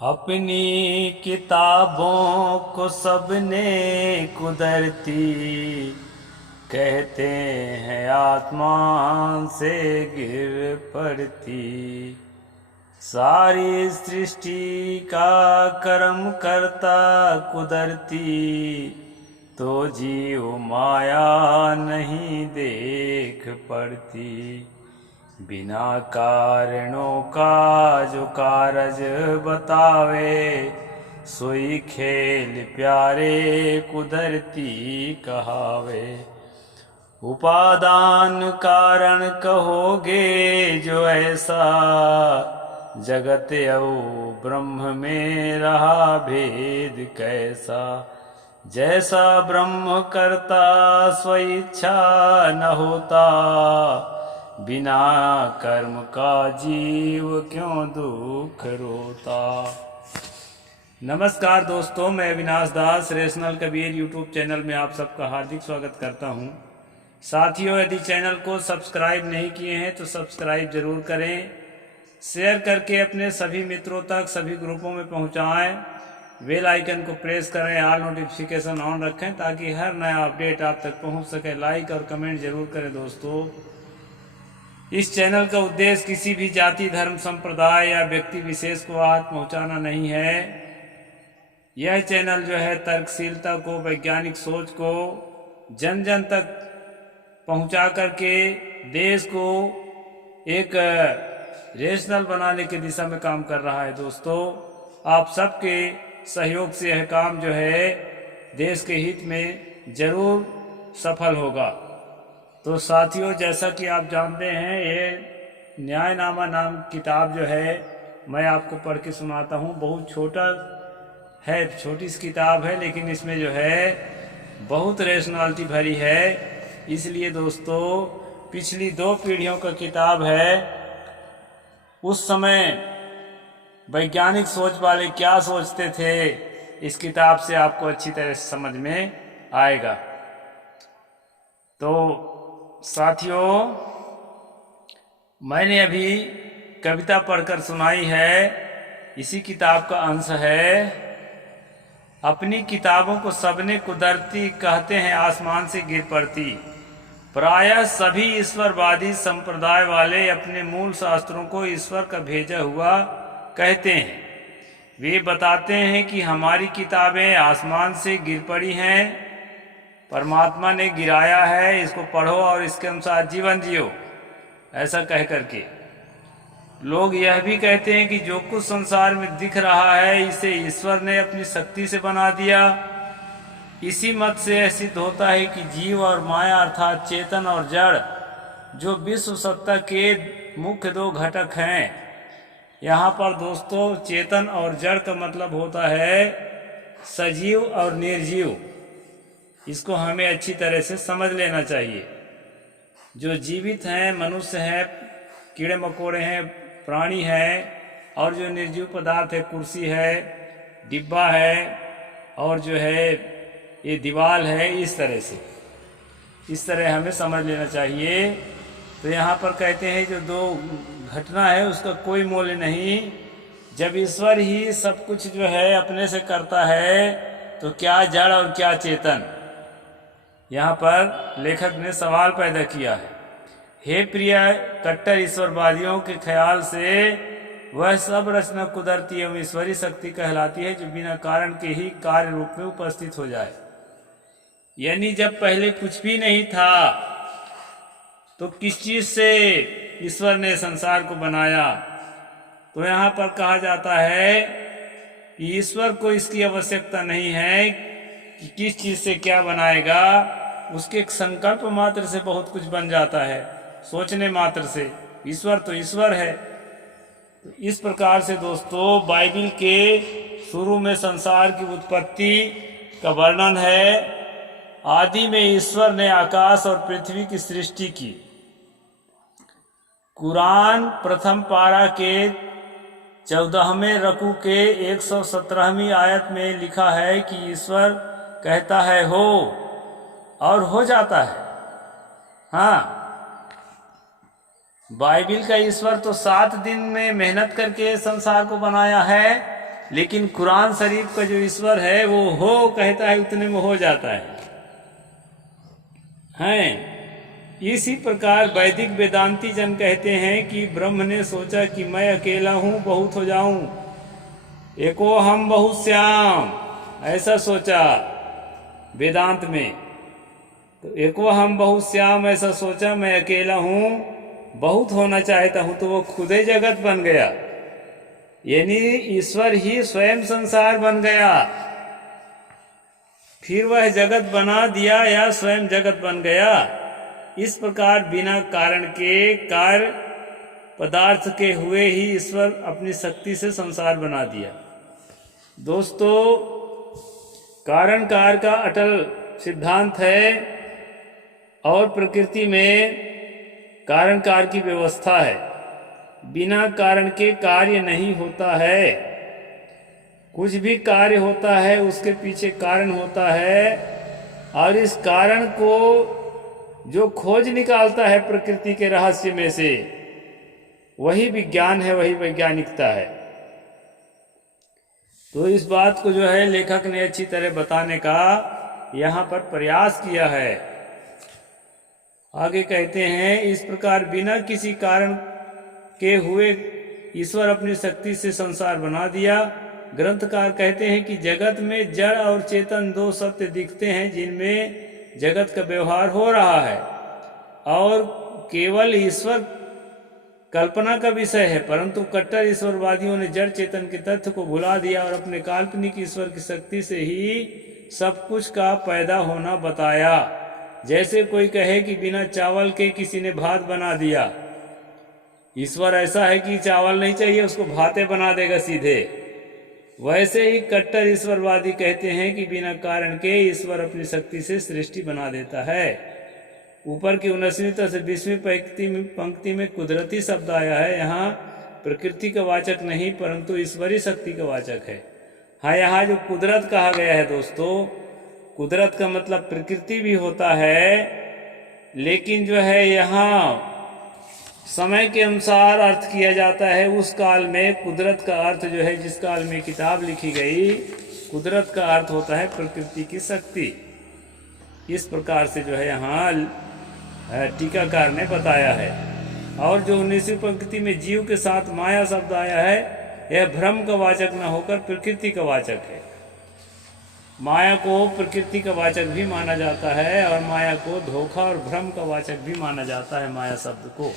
अपनी किताबों को सबने कुदरती कहते हैं, आसमान से गिर पड़ती। सारी सृष्टि का कर्म करता कुदरती, तो जीव माया नहीं देख पड़ती। बिना कारणों का जो कारज बतावे, सोई खेल प्यारे कुदरती कहावे। उपादान कारण कहोगे जो ऐसा, जगत औ ब्रह्म में रहा भेद कैसा। जैसा ब्रह्म करता स्वेच्छा न होता, बिना कर्म का जीव क्यों दुख रोता। नमस्कार दोस्तों, मैं अविनाश दास रेशनल कबीर यूट्यूब चैनल में आप सबका हार्दिक स्वागत करता हूं। साथियों, यदि चैनल को सब्सक्राइब नहीं किए हैं तो सब्सक्राइब जरूर करें, शेयर करके अपने सभी मित्रों तक सभी ग्रुपों में पहुंचाएं। बेल आइकन को प्रेस करें, ऑल नोटिफिकेशन ऑन रखें ताकि हर नया अपडेट आप तक पहुंच सके। लाइक और कमेंट जरूर करें दोस्तों। इस चैनल का उद्देश्य किसी भी जाति, धर्म, संप्रदाय या व्यक्ति विशेष को आहत पहुंचाना नहीं है। यह चैनल जो है तर्कशीलता को, वैज्ञानिक सोच को जन जन तक पहुंचा करके देश को एक रेशनल बनाने की दिशा में काम कर रहा है। दोस्तों, आप सबके सहयोग से यह काम जो है देश के हित में जरूर सफल होगा। तो साथियों, जैसा कि आप जानते हैं, ये न्यायनामा नाम किताब जो है मैं आपको पढ़ के सुनाता हूँ। बहुत छोटा है, छोटी सी किताब है, लेकिन इसमें जो है बहुत रेशनैलिटी भरी है। इसलिए दोस्तों, पिछली 2 पीढ़ियों का किताब है। उस समय वैज्ञानिक सोच वाले क्या सोचते थे, इस किताब से आपको अच्छी तरह से समझ में आएगा। तो साथियों, मैंने अभी कविता पढ़कर सुनाई है, इसी किताब का अंश है। अपनी किताबों को सबने कुदरती कहते हैं, आसमान से गिर पड़ती। प्रायः सभी ईश्वरवादी संप्रदाय वाले अपने मूल शास्त्रों को ईश्वर का भेजा हुआ कहते हैं। वे बताते हैं कि हमारी किताबें आसमान से गिर पड़ी हैं, परमात्मा ने गिराया है, इसको पढ़ो और इसके अनुसार जीवन जियो। ऐसा कह करके लोग यह भी कहते हैं कि जो कुछ संसार में दिख रहा है, इसे ईश्वर ने अपनी शक्ति से बना दिया। इसी मत से यह सिद्ध होता है कि जीव और माया अर्थात चेतन और जड़, जो विश्व सत्ता के मुख्य 2 घटक हैं। यहाँ पर दोस्तों, चेतन और जड़ का मतलब होता है सजीव और निर्जीव। इसको हमें अच्छी तरह से समझ लेना चाहिए। जो जीवित हैं, मनुष्य हैं, कीड़े मकोड़े हैं, प्राणी हैं, और जो निर्जीव पदार्थ है, कुर्सी है, डिब्बा है, और जो है ये दीवार है, इस तरह हमें समझ लेना चाहिए। तो यहाँ पर कहते हैं जो 2 घटना है उसका कोई मूल्य नहीं। जब ईश्वर ही सब कुछ जो है अपने से करता है, तो क्या जड़ और क्या चेतन। यहाँ पर लेखक ने सवाल पैदा किया है। हे प्रिय कट्टर ईश्वरवादियों के ख्याल से वह सब रचना कुदरती एवं ईश्वरी शक्ति कहलाती है, जो बिना कारण के ही कार्य रूप में उपस्थित हो जाए। यानी जब पहले कुछ भी नहीं था, तो किस चीज से ईश्वर ने संसार को बनाया। तो यहाँ पर कहा जाता है कि ईश्वर को इसकी आवश्यकता नहीं है कि किस चीज से क्या बनाएगा। उसके एक संकल्प मात्र से बहुत कुछ बन जाता है, सोचने मात्र से। ईश्वर तो ईश्वर है। तो इस प्रकार से दोस्तों, बाइबिल के शुरू में संसार की उत्पत्ति का वर्णन है। आदि में ईश्वर ने आकाश और पृथ्वी की सृष्टि की। कुरान प्रथम पारा के 14वें रकू के 117वीं आयत में लिखा है कि ईश्वर कहता है हो, और हो जाता है। हाँ, बाइबिल का ईश्वर तो 7 दिन में मेहनत करके संसार को बनाया है, लेकिन कुरान शरीफ का जो ईश्वर है वो हो कहता है उतने में हो जाता है। इसी प्रकार वैदिक वेदांती जन कहते हैं कि ब्रह्म ने सोचा कि मैं अकेला हूँ बहुत हो जाऊं, एको हम बहुत श्याम, ऐसा सोचा वेदांत में। तो एको हम बहुत श्याम ऐसा सोचा, मैं अकेला हूँ बहुत होना चाहता हूँ, तो वो खुद ही जगत बन गया, यानी ईश्वर ही स्वयं संसार बन गया। फिर वह जगत बना दिया या स्वयं जगत बन गया। इस प्रकार बिना कारण के कार्य पदार्थ के हुए ही ईश्वर अपनी शक्ति से संसार बना दिया। दोस्तों, कारण कार्य का अटल सिद्धांत है और प्रकृति में कारण कार्य की व्यवस्था है। बिना कारण के कार्य नहीं होता है। कुछ भी कार्य होता है उसके पीछे कारण होता है, और इस कारण को जो खोज निकालता है प्रकृति के रहस्य में से, वही विज्ञान है, वही वैज्ञानिकता है। तो इस बात को जो है लेखक ने अच्छी तरह बताने का यहाँ पर प्रयास किया है। आगे कहते हैं, इस प्रकार बिना किसी कारण के हुए ईश्वर अपनी शक्ति से संसार बना दिया। ग्रंथकार कहते हैं कि जगत में जड़ और चेतन दो सत्य दिखते हैं जिनमें जगत का व्यवहार हो रहा है, और केवल ईश्वर कल्पना का विषय है। परंतु कट्टर ईश्वरवादियों ने जड़ चेतन के तथ्य को भुला दिया और अपने काल्पनिक ईश्वर की शक्ति से ही सब कुछ का पैदा होना बताया। जैसे कोई कहे कि बिना चावल के किसी ने भात बना दिया। ईश्वर ऐसा है कि चावल नहीं चाहिए, उसको भाते बना देगा सीधे। वैसे ही कट्टर ईश्वरवादी कहते हैं कि बिना कारण के ईश्वर अपनी शक्ति से सृष्टि बना देता है। ऊपर की 19वीं से 20वीं पंक्ति में कुदरती शब्द आया है। यहाँ प्रकृति का वाचक नहीं परंतु ईश्वरी शक्ति का वाचक है। हाँ, यहाँ जो कुदरत कहा गया है दोस्तों, कुदरत का मतलब प्रकृति भी होता है, लेकिन जो है यहाँ समय के अनुसार अर्थ किया जाता है। उस काल में कुदरत का अर्थ जो है, जिस काल में किताब लिखी गई, कुदरत का अर्थ होता है प्रकृति की शक्ति। इस प्रकार से जो है यहाँ टीकाकार ने बताया है। और जो 19वीं पंक्ति में जीव के साथ माया शब्द आया है, यह भ्रम का वाचक न होकर प्रकृति का वाचक है। माया को प्रकृति का वाचक भी माना जाता है और माया को धोखा और भ्रम का वाचक भी माना जाता है, माया शब्द को।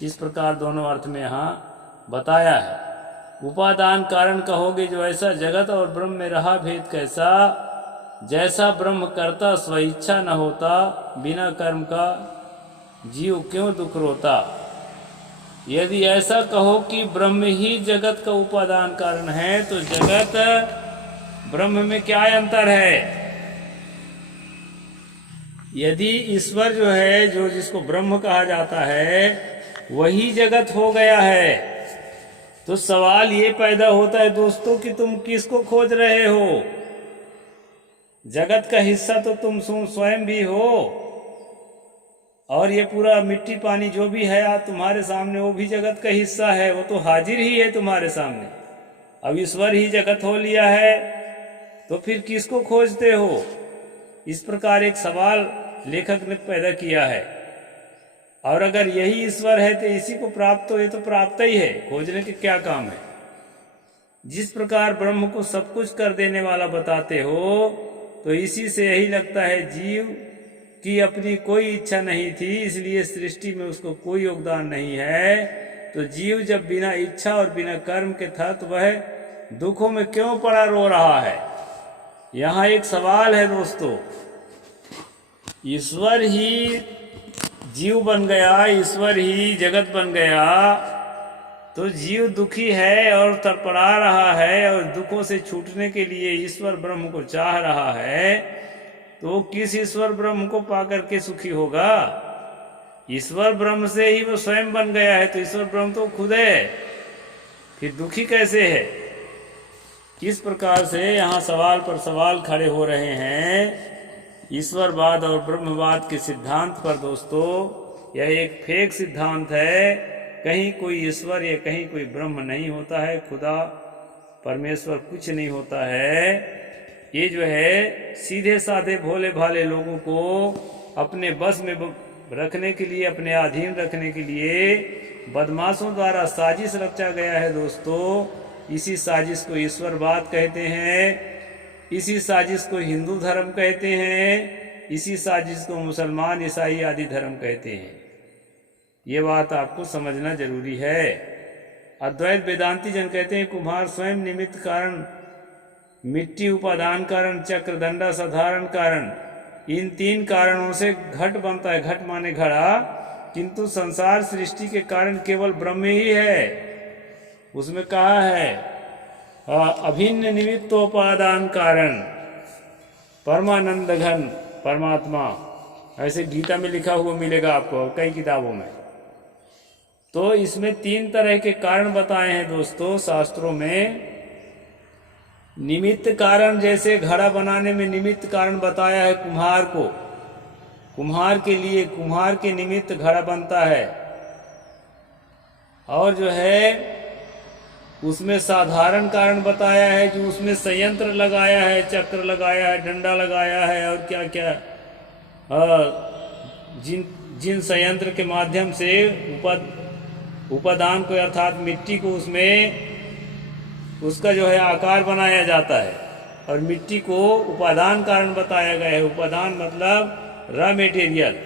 इस प्रकार दोनों अर्थ में यहाँ बताया है। उपादान कारण कहोगे जो ऐसा जगत और ब्रह्म में रहा भेद कैसा, जैसा ब्रह्म करता स्वेच्छा न होता, बिना कर्म का जीव क्यों दुख रोता। यदि ऐसा कहो कि ब्रह्म ही जगत का उपादान कारण है, तो जगत ब्रह्म में क्या अंतर है। यदि ईश्वर जो है, जो जिसको ब्रह्म कहा जाता है, वही जगत हो गया है, तो सवाल ये पैदा होता है दोस्तों कि तुम किसको खोज रहे हो। जगत का हिस्सा तो तुम स्वयं भी हो, और ये पूरा मिट्टी पानी जो भी है तुम्हारे सामने, वो भी जगत का हिस्सा है, वो तो हाजिर ही है तुम्हारे सामने। अब ईश्वर ही जगत हो लिया है, तो फिर किसको खोजते हो। इस प्रकार एक सवाल लेखक ने पैदा किया है। और अगर यही ईश्वर है तो इसी को प्राप्त हो, ये तो प्राप्त ही है, खोजने के क्या काम है। जिस प्रकार ब्रह्म को सब कुछ कर देने वाला बताते हो, तो इसी से यही लगता है जीव की अपनी कोई इच्छा नहीं थी, इसलिए सृष्टि में उसको कोई योगदान नहीं है। तो जीव जब बिना इच्छा और बिना कर्म के था, तो वह दुखों में क्यों पड़ा रो रहा है। यहाँ एक सवाल है दोस्तों, ईश्वर ही जीव बन गया, ईश्वर ही जगत बन गया, तो जीव दुखी है और तड़पड़ा रहा है और दुखों से छूटने के लिए ईश्वर ब्रह्म को चाह रहा है, तो किस ईश्वर ब्रह्म को पाकर के सुखी होगा। ईश्वर ब्रह्म से ही वो स्वयं बन गया है, तो ईश्वर ब्रह्म तो खुद है, फिर दुखी कैसे है। किस प्रकार से यहाँ सवाल पर सवाल खड़े हो रहे हैं ईश्वरवाद और ब्रह्मवाद के सिद्धांत पर। दोस्तों, यह एक फेक सिद्धांत है। कहीं कोई ईश्वर या कहीं कोई ब्रह्म नहीं होता है। खुदा परमेश्वर कुछ नहीं होता है। ये जो है सीधे साधे भोले भाले लोगों को अपने बस में रखने के लिए, अपने अधीन रखने के लिए बदमाशों द्वारा साजिश रचा गया है दोस्तों। इसी साजिश को ईश्वरवाद कहते हैं, इसी साजिश को हिंदू धर्म कहते हैं, इसी साजिश को मुसलमान, ईसाई आदि धर्म कहते हैं। ये बात आपको समझना जरूरी है। अद्वैत वेदांती जन कहते हैं कुम्हार स्वयं निमित्त कारण, मिट्टी उपादान कारण, चक्र दंडा साधारण कारण, इन तीन कारणों से घट बनता है। घट माने घड़ा, किंतु संसार सृष्टि के कारण केवल ब्रह्म ही है। उसमें कहा है अभिन्न निमित्तोपादान कारण परमानंद घन परमात्मा, ऐसे गीता में लिखा हुआ मिलेगा आपको कई किताबों में। तो इसमें तीन तरह के कारण बताए हैं दोस्तों शास्त्रों में। निमित्त कारण, जैसे घड़ा बनाने में निमित्त कारण बताया है कुम्हार को, कुम्हार के लिए, कुम्हार के निमित्त घड़ा बनता है। और जो है उसमें साधारण कारण बताया है, जो उसमें संयंत्र लगाया है, चक्र लगाया है, डंडा लगाया है और क्या क्या, जिन संयंत्र के माध्यम से उपादान को अर्थात मिट्टी को उसमें उसका जो है आकार बनाया जाता है। और मिट्टी को उपादान कारण बताया गया है। उपादान मतलब रॉ मेटेरियल।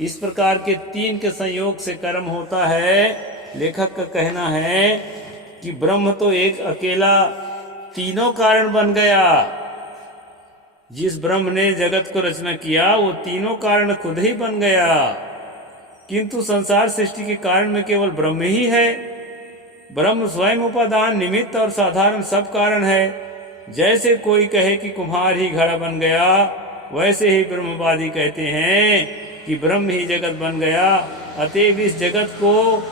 इस प्रकार के तीन के संयोग से कर्म होता है। लेखक का कहना है कि ब्रह्म तो एक अकेला तीनों कारण बन गया। जिस ब्रह्म ने जगत को रचना किया वो तीनों कारण खुद ही बन गया, किंतु संसार सृष्टि के कारण में केवल ब्रह्म ही है। ब्रह्म स्वयं उपादान, निमित्त और साधारण सब कारण है। जैसे कोई कहे कि कुम्हार ही घड़ा बन गया, वैसे ही ब्रह्मवादी कहते हैं कि ब्रह्म ही जगत बन गया। अतएव इस जगत को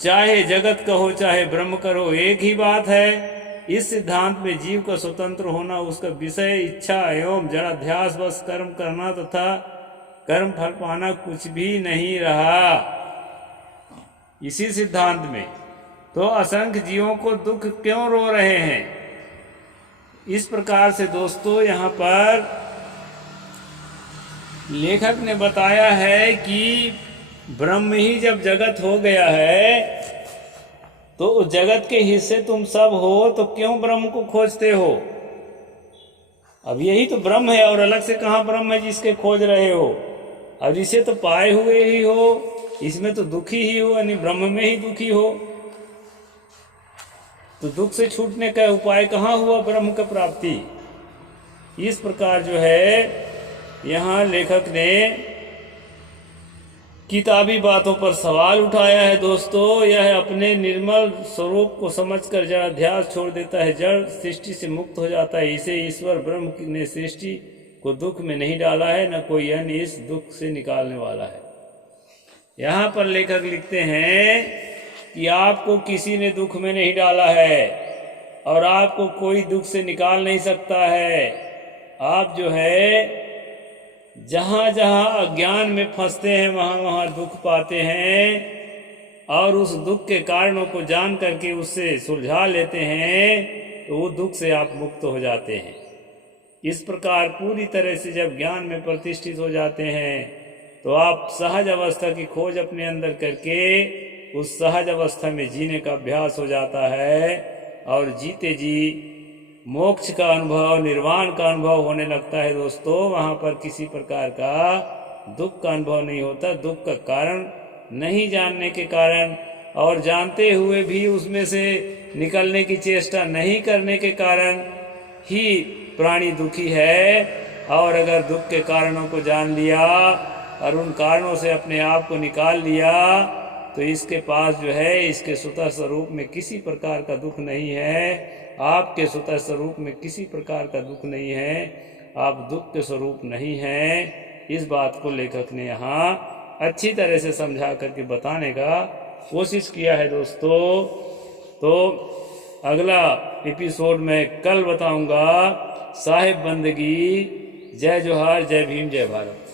चाहे जगत कहो चाहे ब्रह्म करो एक ही बात है। इस सिद्धांत में जीव का स्वतंत्र होना, उसका विषय इच्छा एवं जड़ाध्यास बस कर्म करना तथा कर्म फल पाना कुछ भी नहीं रहा। इसी सिद्धांत में तो असंख्य जीवों को दुख क्यों रो रहे हैं। इस प्रकार से दोस्तों यहाँ पर लेखक ने बताया है कि ब्रह्म ही जब जगत हो गया है तो उस जगत के हिस्से तुम सब हो, तो क्यों ब्रह्म को खोजते हो। अब यही तो ब्रह्म है और अलग से कहाँ ब्रह्म है जिसके खोज रहे हो। और इसे तो पाए हुए ही हो, इसमें तो दुखी ही हो, यानी ब्रह्म में ही दुखी हो। तो दुख से छूटने का उपाय कहाँ हुआ, ब्रह्म का प्राप्ति। इस प्रकार जो है यहाँ लेखक ने किताबी बातों पर सवाल उठाया है दोस्तों। यह अपने निर्मल स्वरूप को समझकर जड़ अध्यास छोड़ देता है, जड़ सृष्टि से मुक्त हो जाता है। इसे ईश्वर ब्रह्म ने सृष्टि को दुख में नहीं डाला है, न कोई अन्य इस दुख से निकालने वाला है। यहाँ पर लेखक लिखते हैं कि आपको किसी ने दुख में नहीं डाला है और आपको कोई दुख से निकाल नहीं सकता है। आप जो है जहाँ जहाँ अज्ञान में फंसते हैं वहाँ वहाँ दुख पाते हैं, और उस दुख के कारणों को जान करके उससे सुलझा लेते हैं तो वो दुख से आप मुक्त हो जाते हैं। इस प्रकार पूरी तरह से जब ज्ञान में प्रतिष्ठित हो जाते हैं तो आप सहज अवस्था की खोज अपने अंदर करके उस सहज अवस्था में जीने का अभ्यास हो जाता है, और जीते जी मोक्ष का अनुभव, निर्वाण का अनुभव होने लगता है दोस्तों। वहाँ पर किसी प्रकार का दुख का अनुभव नहीं होता। दुख का कारण नहीं जानने के कारण और जानते हुए भी उसमें से निकलने की चेष्टा नहीं करने के कारण ही प्राणी दुखी है। और अगर दुख के कारणों को जान लिया और उन कारणों से अपने आप को निकाल लिया तो इसके पास जो है इसके स्वतः स्वरूप में किसी प्रकार का दुख नहीं है। आपके स्वतः स्वरूप में किसी प्रकार का दुख नहीं है। आप दुख के स्वरूप नहीं हैं। इस बात को लेखक ने यहाँ अच्छी तरह से समझा करके बताने का कोशिश किया है दोस्तों। तो अगला एपिसोड में कल बताऊंगा। साहिब बंदगी। जय जोहार, जय भीम, जय भारत।